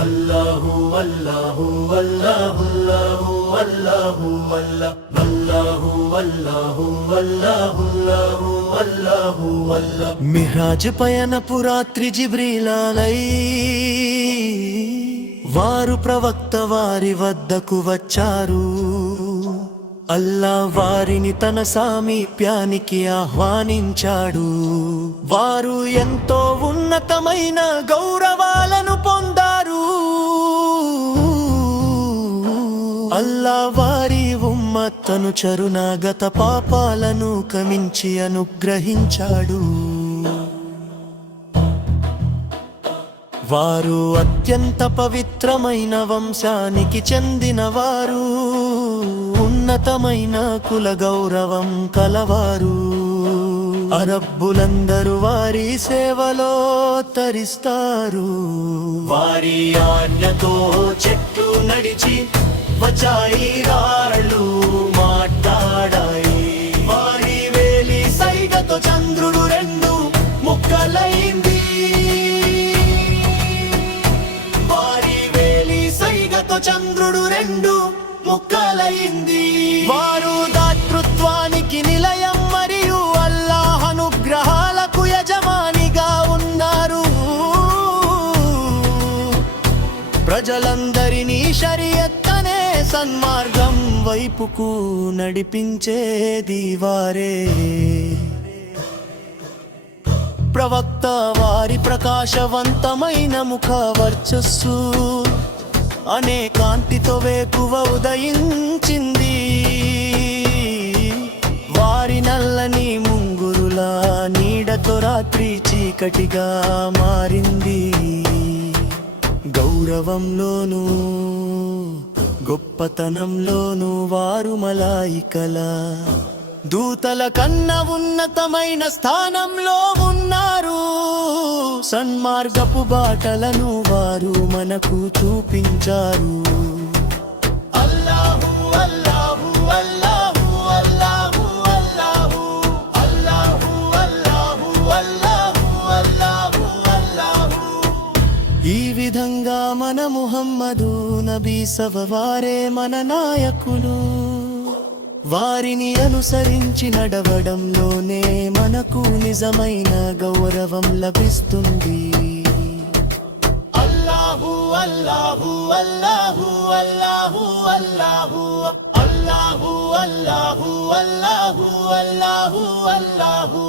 అల్లాహు అల్లాహు అల్లాహు అల్లాహు అల్లాహు అల్లాహు అల్లాహు అల్లాహు అల్లాహు అల్లాహు అల్లాహు మిహ్రాజ్ పయనపు రాత్రి జిబ్రీలాలై వారు ప్రవక్త వారి వద్దకు వచ్చారు. అల్లా వారిని తన సామీప్యానికి ఆహ్వానించాడు. వారు ఎంతో ఉన్నతమైన గౌరవాలను పొందారు. అల్లా వారి ఉమ్మత్తను చరునాగత పాపాలను కమించి అనుగ్రహించాడు. వారు అత్యంత పవిత్రమైన వంశానికి చెందినవారు, ఉన్నతమైన కుల గౌరవం కలవారు. అరబ్బులందరూ వారి సేవలో తరిస్తారు. వారి ఆజ్ఞతో చెట్లు నడిచి వచ్చాయి, రాళ్ళు మాట్లాడాయి. వారి వేలి సైగతో చంద్రుడు రెండు ముక్కలైంది. చంద్రుడు రెండు ముక్కలైంది. వారు దాతృత్వానికి నిలయం మరియు అల్లాహ్ అనుగ్రహాలకు యజమానిగా ఉన్నారు. ప్రజలందరినీ షరియత్ అనే సన్మార్గం వైపుకు నడిపించేది వారే. ప్రవక్త వారి ప్రకాశవంతమైన ముఖ వర్చస్సు అనే కాంతితో వేకువ ఉదయించింది. వారి నల్లని ముంగురుల నీడతో రాత్రి చీకటిగా మారింది. గౌరవంలోనూ గొప్పతనంలోనూ వారు మలాయికల దూతల కన్నా ఉన్నతమైన స్థానంలో ఉన్నారు. సన్మార్గపు బాటలను వారు మనకు చూపించారు. అల్లాహు అల్లాహు అల్లాహు అల్లాహు అల్లాహు అల్లాహు అల్లాహు అల్లాహు అల్లాహు అల్లాహు. ఈ విధంగా మన ముహమ్మదు నబీ సవవారే మన నాయకులు. వారిని అనుసరించి నడవడంలోనే మనకు నిజమైన గౌరవం లభిస్తుంది. అల్లాహు అల్లాహు అల్లాహు అల్లాహు అల్లాహు అల్లాహు అల్లాహు అల్లాహు అల్లాహు అల్లాహు